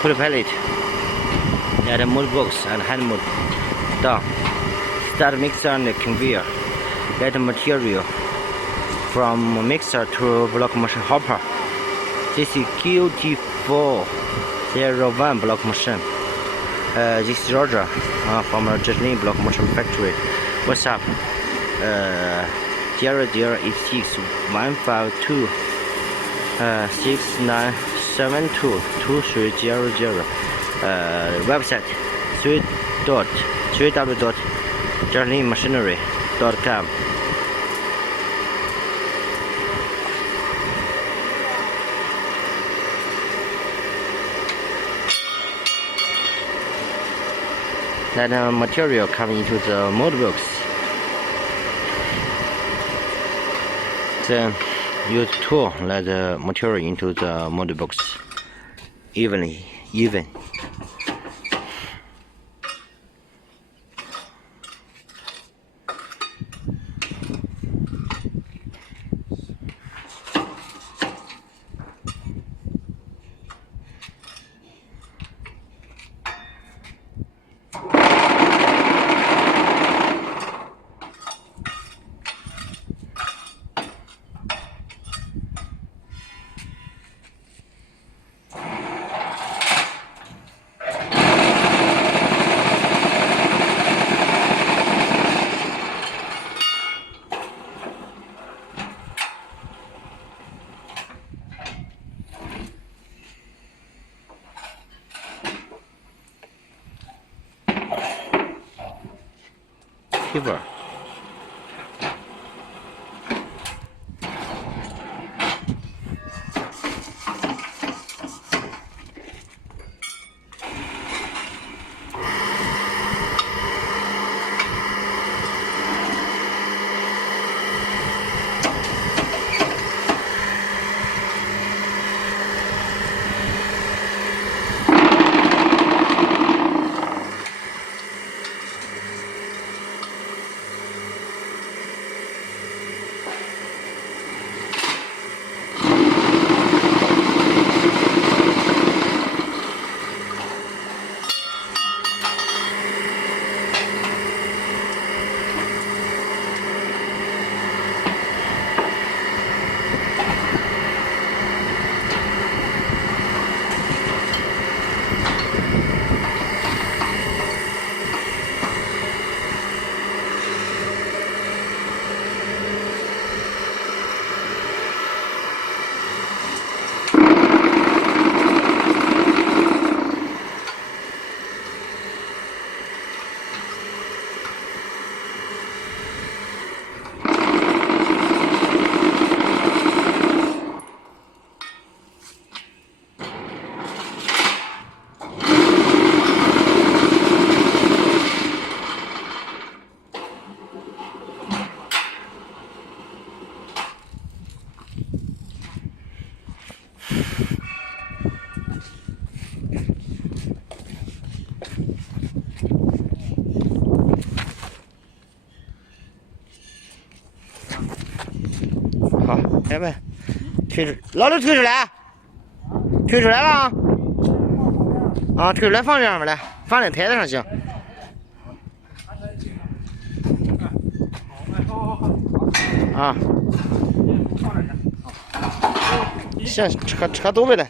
Put a pallet, add a mold box and hand mold. Down. Start mixer and conveyor. Get material from mixer to block machine hopper. This is QT40-1 block machine. This is Roger from a GiantLin block machine factory. What's up? 0086-152 6972-2300. Website www.giantlinmachinery.com. That material coming into the mold box. Then use tool let the material into the mold box even. Cover.好，来呗，推出，老子推出来，推出来了啊！啊，推出来放这上面来，放在台子上行。啊，行，车都回来。